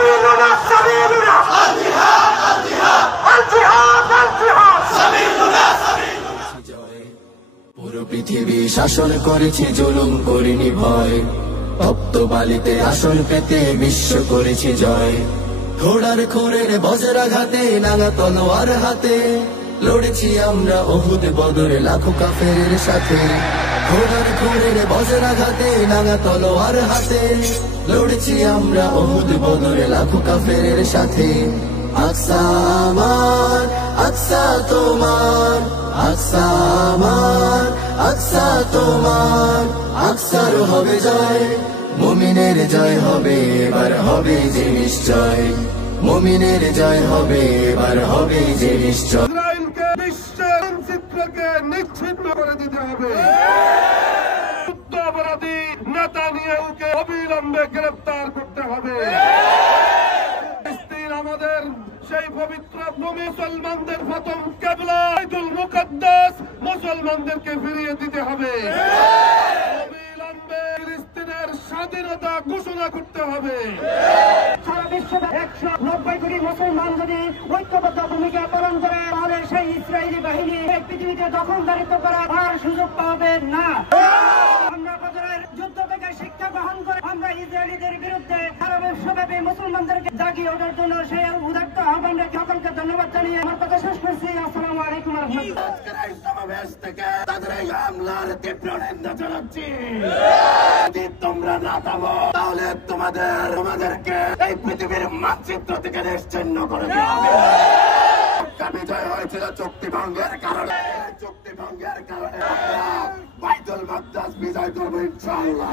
سبيلنا سبيلنا الجهاد الجهاد الجهاد الجهاد سبيلنا سبيلنا পুরো পৃথিবী শাসন করেছে জুলুম করিনি ভয় তপ্ত বালিতে আসন পেতে বিশ্ব করেছে জয় ঘোড়ার খোরের বজ্রাঘাতে নাঙা তলোয়ার হাতে লড়েছি আমরা উহুদ বদরে লাখো কাফেরের সাথে ঘোড়ার খোরের বজ্রাঘাতে নাঙা তলোয়ার হাতে লড়েছি আমরা উহুদ বদরে লাখো কাফেরের সাথে আকসা আমার আকসা তোমার আকসা আমার আকসা তোমার আকসার হবে জয় মুমিনের জয় হবে এবার হবে যে নিশ্চয় মুমিনের জয় হবে এবার হবে যে নিশ্চয় ইসরায়েলকে বিশ্বের চিত্রকে নিশ্চিহ্ন করে দিতে হবে যুদ্ধ অপরাধী নেতানিয়াহুকে অবিলম্বে গ্রেফতার করতে হবে ফিলিস্তিন আমাদের সেই পবিত্র ভূমি মুসলমানদের প্রথম কিবলা বাইতুল মুকদ্দাস মুসলমানদেরকে ফিরিয়ে দিতে হবে অবিলম্বে ফিলিস্তিনের স্বাধীনতা ঘোষণা করতে হবে সারা বিশ্বে 190 কোটি মুসলমান যদি ঐক্যবদ্ধ ভূমিকা পালন করে তাহলে সেই ইসরায়েলি বাহিনী এই পৃথিবীতে দখলদারিত্ব করার আর সুযোগ পাবে না আমরা বদরের যুদ্ধ থেকে শিক্ষা গ্রহণ করে আমরা ইসরায়েলিদের বিরুদ্ধে সারা বিশ্বব্যাপী মুসলমানদেরকে জাগিয়ে ওঠার জন্য সেই উদাত্ত আহ্বান রেখে সকলকে ধন্যবাদ জানিয়ে আমার কথা শেষ করছি। আসসালামু আলাইকুম ওয়া রাহমাতুল্লাহ। আজকের এই সমাবেশ থেকে তাদের এই হামলার তীব্র নিন্দা জানাচ্ছি। যদি তোমরা না থামো তাহলে তোমাদেরকে এই পৃথিবীর মানচিত্র থেকে নিশ্চিহ্ন করে দেওয়া হবে। বিজয় হয়েছিল চুক্তি ভঙ্গের কারণে বাইতুল মুকদ্দাস বিজয় করবো ইনশাআল্লাহ।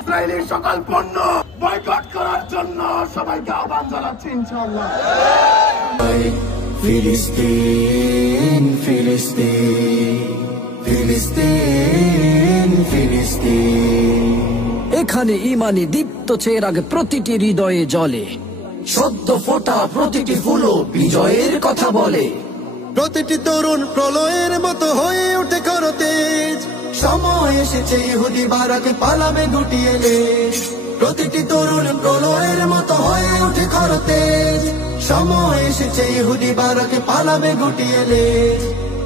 ইসরায়েলি সকল পণ্য বয়কট করার জন্য সবাইকে আহ্বান জানাচ্ছি ইনশাআল্লাহ। ফিলিস্তিন ফিলিস্তিন ফিলিস্তিন ফিলিস্তিন এখানে ইমানি দীপ্ত চেরাগ প্রতিটি হৃদয়ে জ্বলে সদ্য ফোটা প্রতিটি ফুলও বিজয়ের কথা বলে প্রতিটি তরুণ প্রলয়ের মতো হয়ে ওঠে করতেজ সময় এসেছে ইহুদি বারাকে পালাবে গুটিয়ে লেজ প্রতিটি তরুণ প্রলয়ের মতো হয়ে ওঠে করতেজ সময় এসেছে ইহুদি বারাকে পালাবে গুটিয়ে লেজ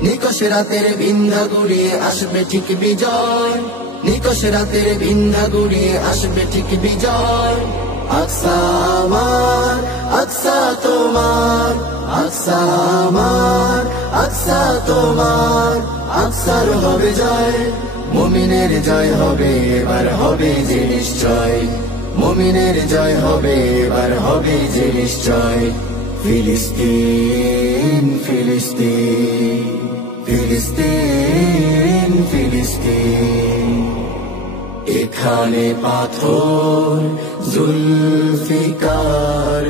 নিকশে রাতের বিন্ধা গুড়িয়ে আসবে ঠিক বিজয় নিকশে রাতের বিন্ধা গুড়িয়ে আসবে ঠিক বিজয় আকসা আমার আকসা তোমার আকসা আমার আকসা তোমার আকসার হবে জয় মুমিনের জয় হবে এবার হবে যে নিশ্চয় মুমিনের জয় হবে এবার হবে যে নিশ্চয় ফিলিস্তিন ফিলিস্তিন ফিলিস্তিন ফিলিস্তিন এখানে পাথর জুলফিকার